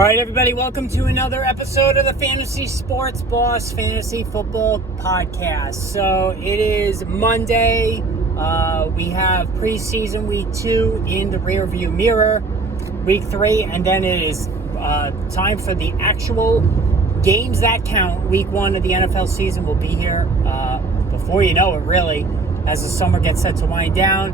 All right, everybody, welcome to another episode of the Fantasy Sports Boss Fantasy Football Podcast. So it is Monday. We have preseason week 2 in the rearview mirror, week 3, and then it is time for the actual games that count. Week 1 of the NFL season will be here before you know it, really, as the summer gets set to wind down.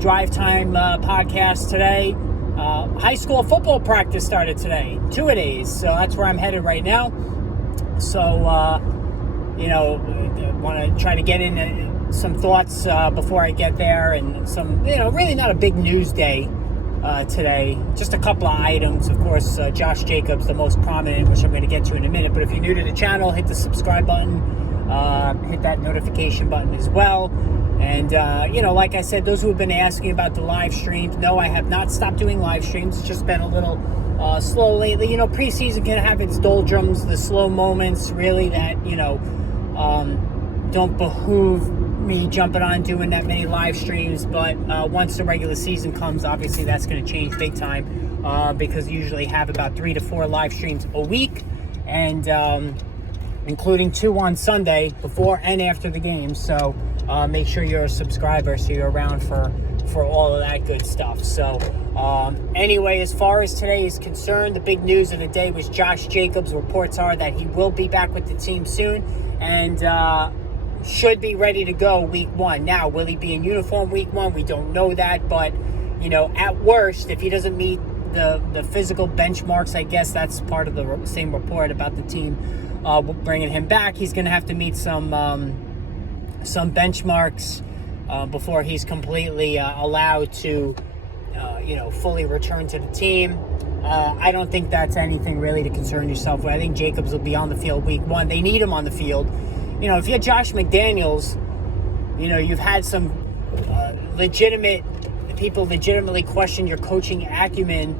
Drive time podcast today. High school football practice started today, 2-a-days, so that's where I'm headed right now. So, want to try to get in some thoughts before I get there, and some, really not a big news day today. Just a couple of items. Of course, Josh Jacobs, the most prominent, which I'm going to get to in a minute. But if you're new to the channel, hit the subscribe button, hit that notification button as well. And, like I said, those who have been asking about the live streams, no, I have not stopped doing live streams. It's just been a little slow lately. Preseason can have its doldrums, the slow moments, really, that, don't behoove me jumping on doing that many live streams. But once the regular season comes, obviously that's going to change big time because you usually have about 3 to 4 live streams a week, and including 2 on Sunday before and after the game. So make sure you're a subscriber so you're around for all of that good stuff. So anyway, as far as today is concerned, the big news of the day was Josh Jacobs. Reports are that he will be back with the team soon and should be ready to go week 1. Now, will he be in uniform week 1? We don't know that, but at worst, if he doesn't meet the physical benchmarks, I guess that's part of the same report about the team bringing him back, he's going to have to meet some benchmarks before he's completely allowed to, fully return to the team. I don't think that's anything really to concern yourself with. I think Jacobs will be on the field week 1. They need him on the field. If you're Josh McDaniels, you've had some people legitimately question your coaching acumen,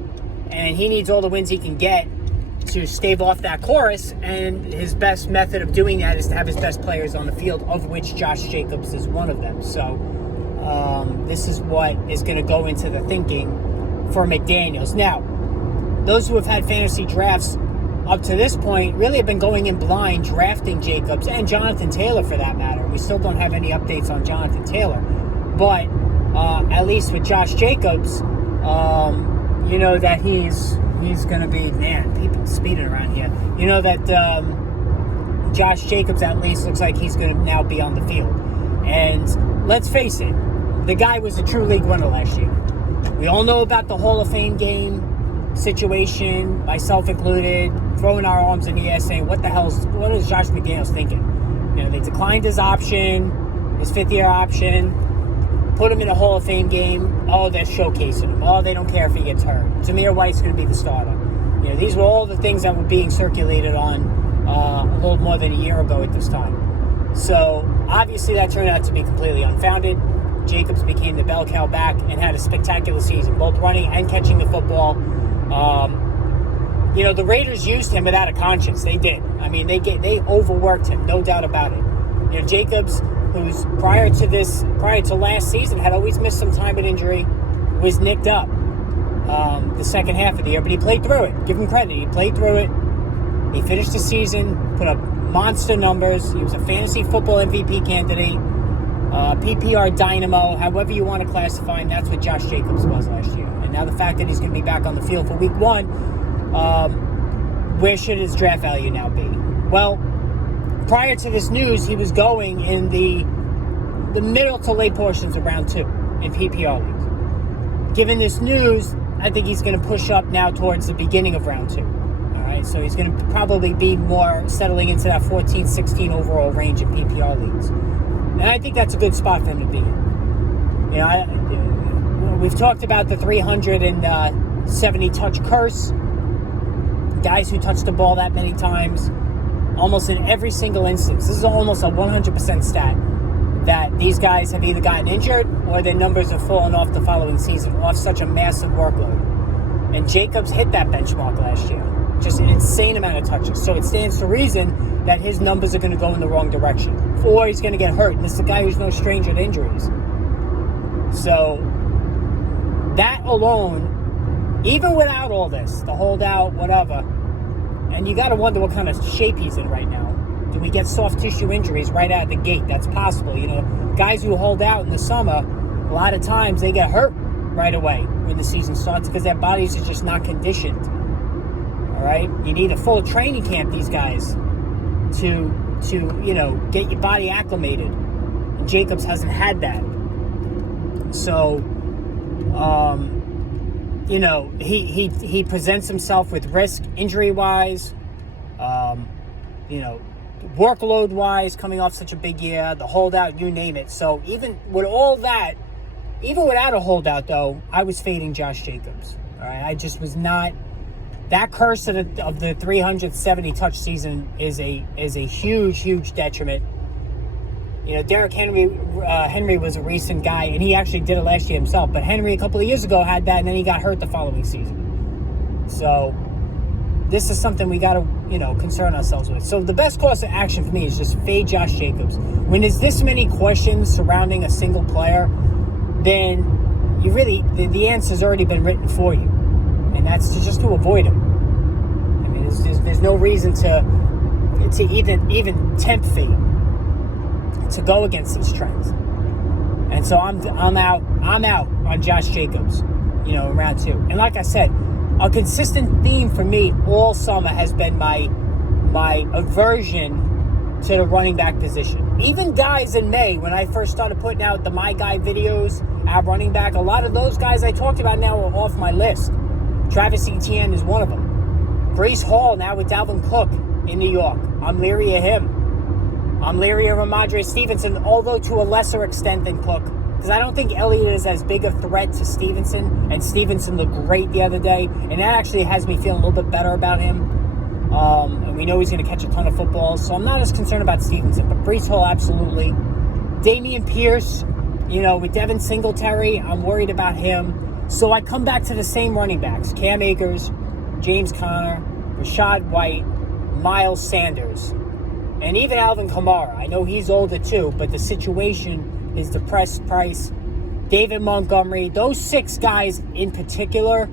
and he needs all the wins he can get to stave off that chorus, and his best method of doing that is to have his best players on the field, of which Josh Jacobs is one of them. So this is what is going to go into the thinking for McDaniels. Now, those who have had fantasy drafts up to this point really have been going in blind, drafting Jacobs and Jonathan Taylor for that matter. We still don't have any updates on Jonathan Taylor, but at least with Josh Jacobs, that he's going to be, people speeding around here. That Josh Jacobs at least looks like he's going to now be on the field. And let's face it, the guy was a true league winner last year. We all know about the Hall of Fame game situation, myself included, throwing our arms in the air saying, what is Josh McDaniels thinking? They declined his option, his 5th-year option, put him in a Hall of Fame game. Oh, they're showcasing him. Oh, they don't care if he gets hurt. Zamir White's going to be the starter. These were all the things that were being circulated on a little more than a year ago at this time. So, obviously, that turned out to be completely unfounded. Jacobs became the bell cow back and had a spectacular season, both running and catching the football. The Raiders used him without a conscience. They did. I mean, they overworked him, no doubt about it. Jacobs, who's prior to last season, had always missed some time with injury, was nicked up the second half of the year, but he played through it. Give him credit. He played through it. He finished the season, put up monster numbers. He was a fantasy football MVP candidate, PPR dynamo, however you want to classify him. That's what Josh Jacobs was last year. And now the fact that he's going to be back on the field for week 1, where should his draft value now be? Well, prior to this news, he was going in the middle to late portions of round 2 in PPR leagues. Given this news, I think he's going to push up now towards the beginning of round 2. All right, so he's going to probably be more settling into that 14, 16 overall range in PPR leagues. And I think that's a good spot for him to be in. We've talked about the 370 touch curse. Guys who touch the ball that many times, almost in every single instance. This is almost a 100% stat that these guys have either gotten injured or their numbers have fallen off the following season, off such a massive workload. And Jacobs hit that benchmark last year. Just an insane amount of touches. So it stands to reason that his numbers are going to go in the wrong direction. Or he's going to get hurt. And this is a guy who's no stranger to injuries. So that alone even without all this, the holdout, whatever, and you got to wonder what kind of shape he's in right now. Do we get soft tissue injuries right out of the gate? That's possible. You know, guys who hold out in the summer, a lot of times they get hurt right away when the season starts because their bodies are just not conditioned. All right? You need a full training camp, these guys, to you know, get your body acclimated. And Jacobs hasn't had that. So, you know, he presents himself with risk injury-wise, you know, workload-wise, coming off such a big year, the holdout, you name it. So even with all that, even without a holdout, though, I was fading Josh Jacobs. All right, I just was not. That curse of the 370 touch season is a huge detriment. You know, Derrick Henry was a recent guy, and he actually did it last year himself. But Henry a couple of years ago had that, and then he got hurt the following season. So this is something we got to, you know, concern ourselves with. So the best course of action for me is just fade Josh Jacobs. When there's this many questions surrounding a single player, then you really, the answer's already been written for you. And that's just to avoid him. I mean, there's no reason to even tempt fate to go against these trends. And so I'm out on Josh Jacobs, you know, in round 2. And like I said, a consistent theme for me all summer has been my aversion to the running back position. Even guys in May, when I first started putting out the My Guy videos at running back, a lot of those guys I talked about now are off my list. Travis Etienne is one of them. Breece Hall now with Dalvin Cook in New York. I'm leery of him. I'm leery of Ramondre Stevenson, although to a lesser extent than Cook. Because I don't think Elliott is as big a threat to Stevenson. And Stevenson looked great the other day. And that actually has me feeling a little bit better about him. And we know he's going to catch a ton of footballs. So I'm not as concerned about Stevenson. But Breece Hall, absolutely. Dameon Pierce, you know, with Devon Singletary, I'm worried about him. So I come back to the same running backs. Cam Akers, James Conner, Rachaad White, Miles Sanders. And even Alvin Kamara. I know he's older too, but the situation is depressed price. David Montgomery. Those 6 guys in particular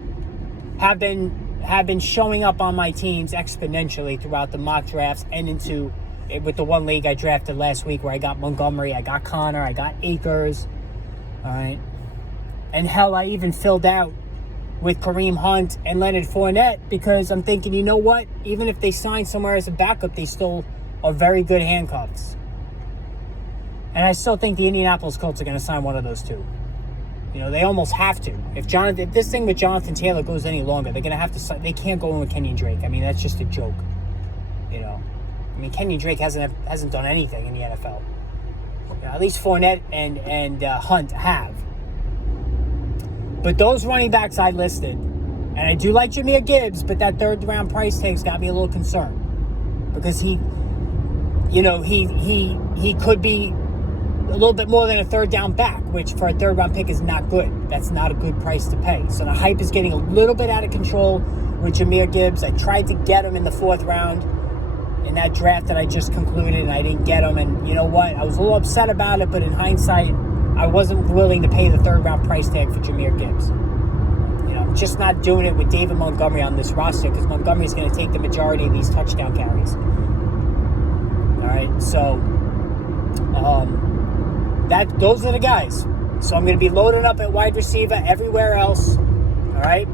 have been showing up on my teams exponentially throughout the mock drafts and into with the one league I drafted last week where I got Montgomery, I got Conner, I got Akers. All right. And hell, I even filled out with Kareem Hunt and Leonard Fournette because I'm thinking, you know what? Even if they sign somewhere as a backup, they still are very good handcuffs. And I still think the Indianapolis Colts are going to sign one of those two. You know, they almost have to. If this thing with Jonathan Taylor goes any longer, they're going to have to sign. They can't go in with Kenyon Drake. I mean, that's just a joke. You know, I mean, Kenyon Drake hasn't done anything in the NFL. You know, at least Fournette and Hunt have. But those running backs I listed, and I do like Jahmyr Gibbs, but that 3rd round price tag's got me a little concerned because he could be a little bit more than a 3rd down back, which for a 3rd round pick is not good. That's not a good price to pay. So the hype is getting a little bit out of control with Jahmyr Gibbs. I tried to get him in the 4th round in that draft that I just concluded, and I didn't get him. And you know what? I was a little upset about it, but in hindsight, I wasn't willing to pay the 3rd round price tag for Jahmyr Gibbs. You know, I'm just not doing it with David Montgomery on this roster because Montgomery's going to take the majority of these touchdown carries. All right, so those are the guys. So I'm going to be loading up at wide receiver everywhere else. All right,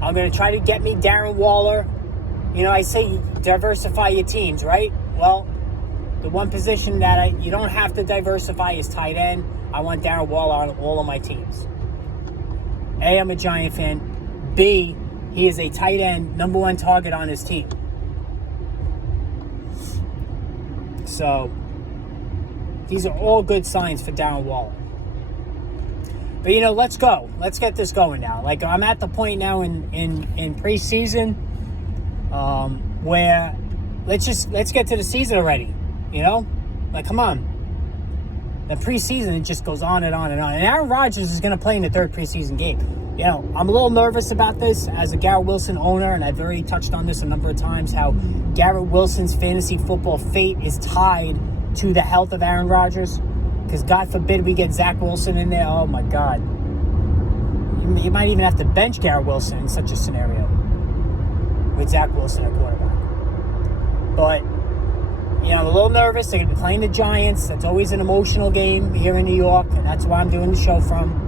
I'm going to try to get me Darren Waller. You know, I say diversify your teams, right? Well, the one position that you don't have to diversify is tight end. I want Darren Waller on all of my teams. A, I'm a Giant fan. B, he is a tight end, number 1 target on his team. So, these are all good signs for Darren Waller. But, you know, let's go. Let's get this going now. Like, I'm at the point now in preseason where let's get to the season already. You know? Like, come on. The preseason, it just goes on and on and on. And Aaron Rodgers is going to play in the 3rd preseason game. You know, I'm a little nervous about this as a Garrett Wilson owner, and I've already touched on this a number of times, how Garrett Wilson's fantasy football fate is tied to the health of Aaron Rodgers. Because God forbid we get Zach Wilson in there. Oh, my God. you might even have to bench Garrett Wilson in such a scenario with Zach Wilson at quarterback. But, I'm a little nervous. They're going to be playing the Giants. That's always an emotional game here in New York, and that's why I'm doing the show from.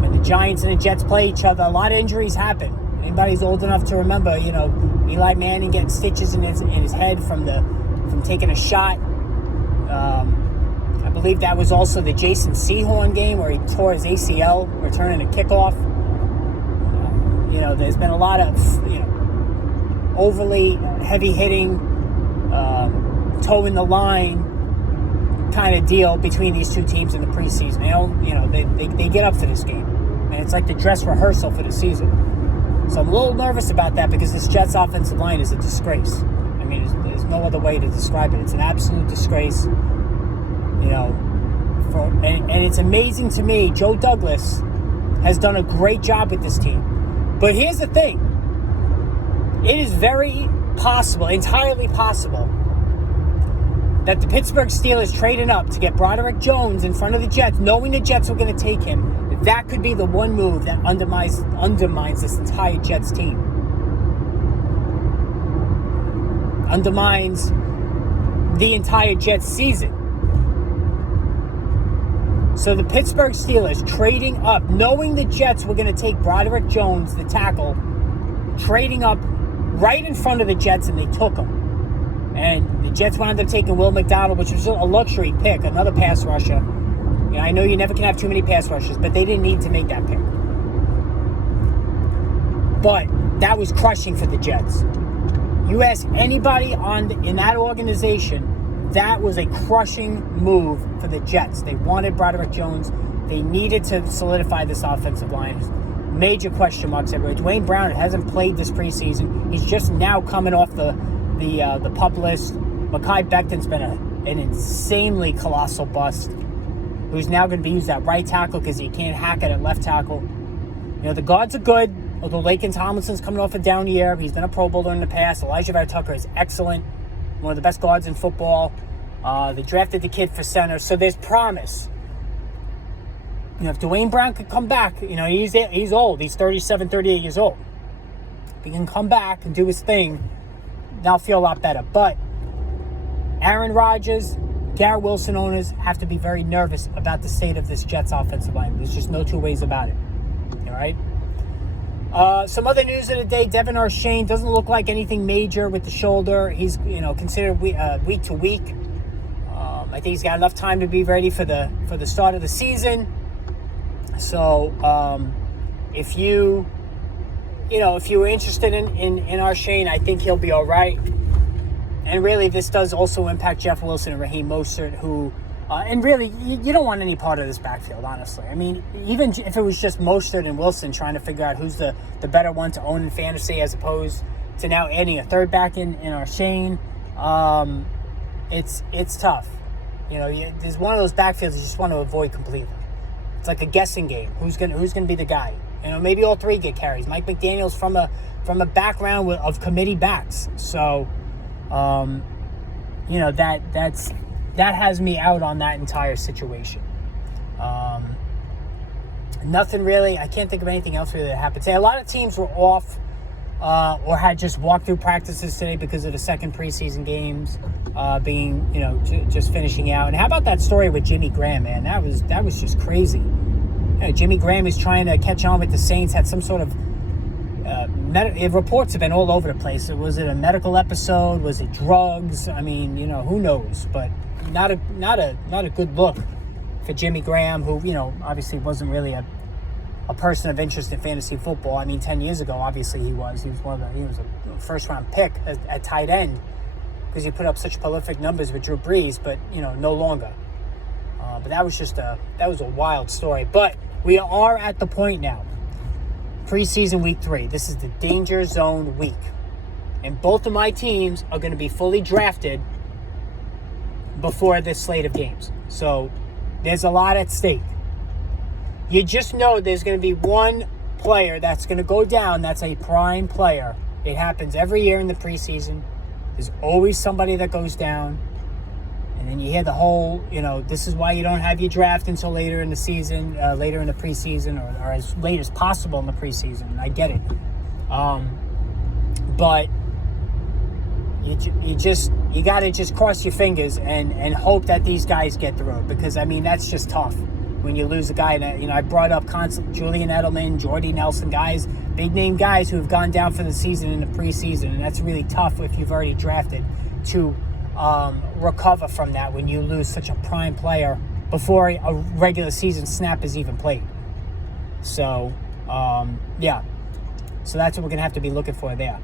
When the Giants and the Jets play each other, a lot of injuries happen. Anybody's old enough to remember, Eli Manning getting stitches in his head from taking a shot. I believe that was also the Jason Sehorn game where he tore his ACL returning a kickoff. There's been a lot of, overly heavy hitting, toeing the line kind of deal between these two teams in the preseason. They get up for this game, and it's like the dress rehearsal for the season. So I'm a little nervous about that because this Jets offensive line is a disgrace. I mean, there's no other way to describe it. It's an absolute disgrace. And it's amazing to me. Joe Douglas has done a great job with this team. But here's the thing. It is very possible, entirely possible, that the Pittsburgh Steelers trading up to get Broderick Jones in front of the Jets, knowing the Jets were going to take him, that could be the one move that undermines this entire Jets team. Undermines the entire Jets season. So the Pittsburgh Steelers trading up, knowing the Jets were going to take Broderick Jones, the tackle, trading up right in front of the Jets, and they took him. And the Jets wound up taking Will McDonald, which was a luxury pick, another pass rusher. I know you never can have too many pass rushers, but they didn't need to make that pick. But that was crushing for the Jets. You ask anybody in that organization, that was a crushing move for the Jets. They wanted Broderick Jones. They needed to solidify this offensive line. Major question marks everywhere. Dwayne Brown hasn't played this preseason. He's just now coming off the PUP list. Mekhi Becton's been an insanely colossal bust, who's now going to be used at right tackle because he can't hack it at left tackle. The guards are good, although Laken Tomlinson's coming off a down year. He's been a Pro Bowler in the past. Elijah Vera Tucker is excellent. One of the best guards in football. They drafted the kid for center, so there's promise. If Dwayne Brown could come back, he's old. He's 37, 38 years old. If he can come back and do his thing, they'll feel a lot better. But Aaron Rodgers, Garrett Wilson owners have to be very nervous about the state of this Jets offensive line. There's just no two ways about it. All right? Some other news of the day, Devon Archane doesn't look like anything major with the shoulder. He's, considered week to week. I think he's got enough time to be ready for the start of the season. So, if you were interested in Archane, I think he'll be all right. And really, this does also impact Jeff Wilson and Raheem Mostert, who, and really, you don't want any part of this backfield, honestly. I mean, even if it was just Mostert and Wilson trying to figure out who's the better one to own in fantasy, as opposed to now adding a third back in Archane, it's tough. There's one of those backfields you just want to avoid completely. It's like a guessing game. Who's gonna be the guy? Maybe all three get carries. Mike McDaniel's from a background of committee backs, so that has me out on that entire situation. Nothing really. I can't think of anything else really that happened today. A lot of teams were off or had just walked through practices today because of the second preseason games being, just finishing out. And how about that story with Jimmy Graham, man? That was just crazy. Jimmy Graham is trying to catch on with the Saints, had some sort of reports have been all over the place. Was it a medical episode? Was it drugs? I mean, who knows? But not a good look for Jimmy Graham, who, obviously wasn't really a person of interest in fantasy football. I mean, 10 years ago, obviously he was. He was a first-round pick at tight end because he put up such prolific numbers with Drew Brees, but, no longer. But that was a wild story. But we are at the point now. Preseason week 3. This is the danger zone week. And both of my teams are going to be fully drafted before this slate of games. So there's a lot at stake. You just know there's going to be one player that's going to go down that's a prime player. It happens every year in the preseason. There's always somebody that goes down. And then you hear the whole, this is why you don't have your draft until later in the season, later in the preseason, or as late as possible in the preseason. I get it. But you got to just cross your fingers and hope that these guys get through it, because that's just tough when you lose a guy. And I brought up constant Julian Edelman, Jordy Nelson, guys, big name guys who have gone down for the season in the preseason, and that's really tough if you've already drafted to recover from that when you lose such a prime player before a regular season snap is even played. So so that's what we're gonna have to be looking for there.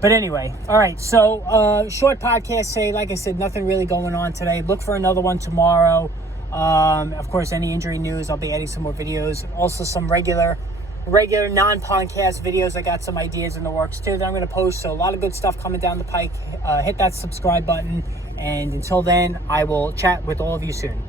But anyway, all right, so short podcast today. Like I said, nothing really going on today. Look for another one tomorrow. Of course, any injury news, I'll be adding some more videos. Also, some regular non-podcast videos. I got some ideas in the works, too, that I'm going to post. So a lot of good stuff coming down the pike. Hit that subscribe button. And until then, I will chat with all of you soon.